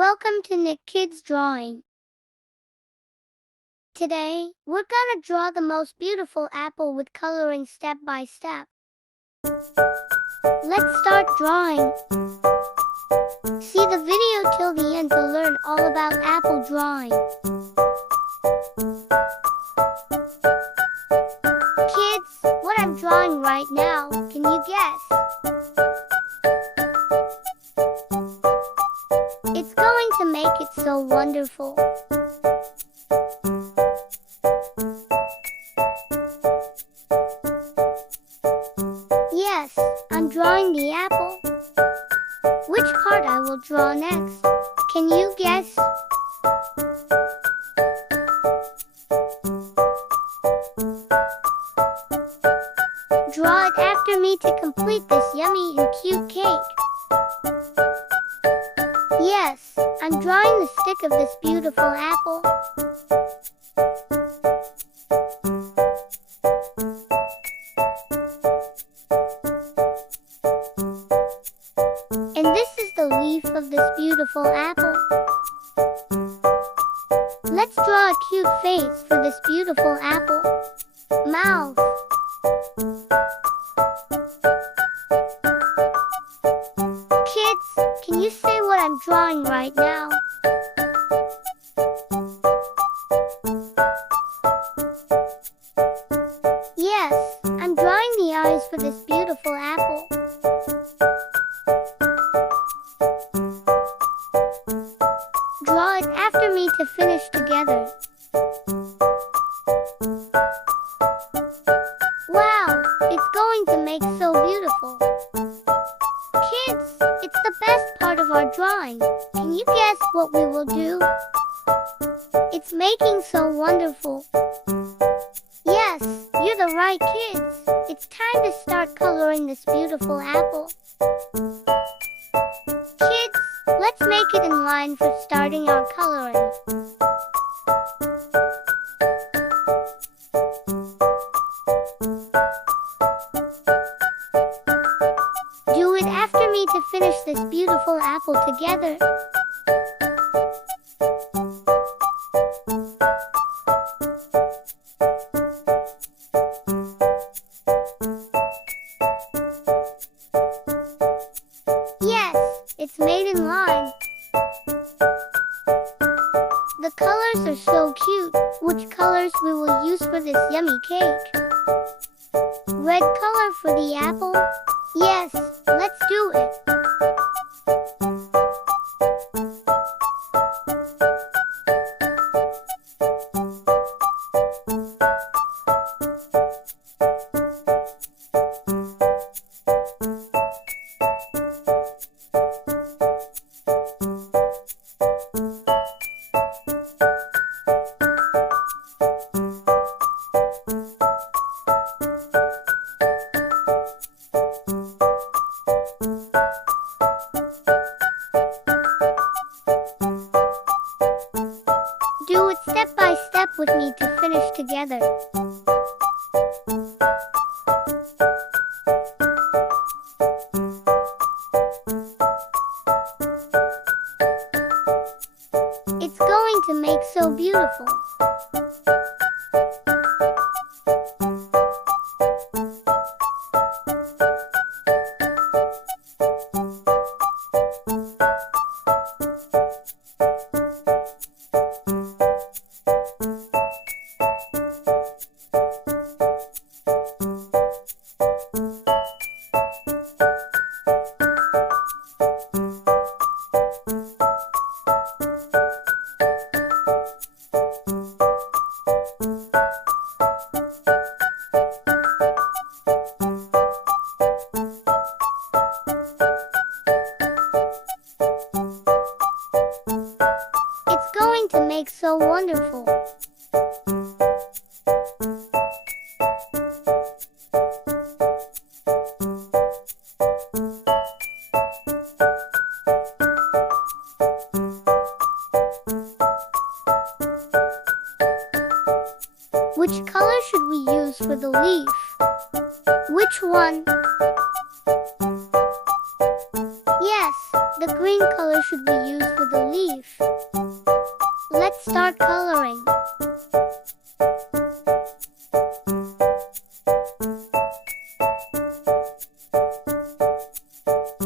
Welcome to Nick Kids Drawing. Today, we're gonna draw the most beautiful apple with coloring step by step. Let's start drawing. See the video till the end to learn all about apple drawing. Kids, what I'm drawing right now, can you guess? It's going to make it so wonderful. Yes, I'm drawing the apple. Which part I will draw next? Can you guess? Draw it after me to complete this yummy and cute cake. Yes, I'm drawing the stick of this beautiful apple. And this is the leaf of this beautiful apple. Let's draw a cute face for this beautiful apple. Mouth. Kids, can you say what I'm drawing right now? Yes, I'm drawing the eyes for this beautiful apple. Draw it after me to finish together. Wow, it's going to make so beautiful. Kids, it's the best part of our drawing. Can you guess what we will do? It's making so wonderful. Yes, you're the right kids. It's time to start coloring this beautiful apple. Kids, let's make it in line for starting our coloring. Do it after me to finish this beautiful apple together. Yes, it's made in line. The colors are so cute. Which colors we will use for this yummy cake? Red color for the apple? Yes, let's do it. Do it step by step with me to finish together. It's going to make so beautiful. It's going to make so wonderful. Which color should we use for the leaf? Which one? Yes, the green color should be used for the leaf. start coloring.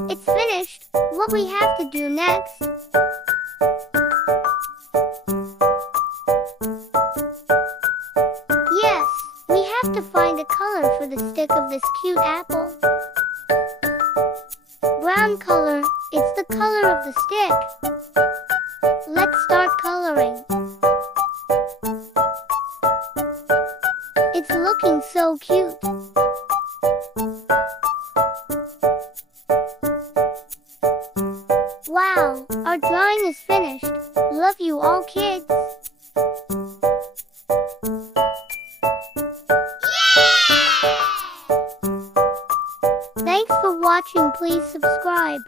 It's finished. What we have to do next? Yes, we have to find a color for the stick of this cute apple. Brown color, it's the color of the stick. Let's start coloring. It's looking so cute. Wow, our drawing is finished. Love you all, kids. Thanks for watching. Please subscribe.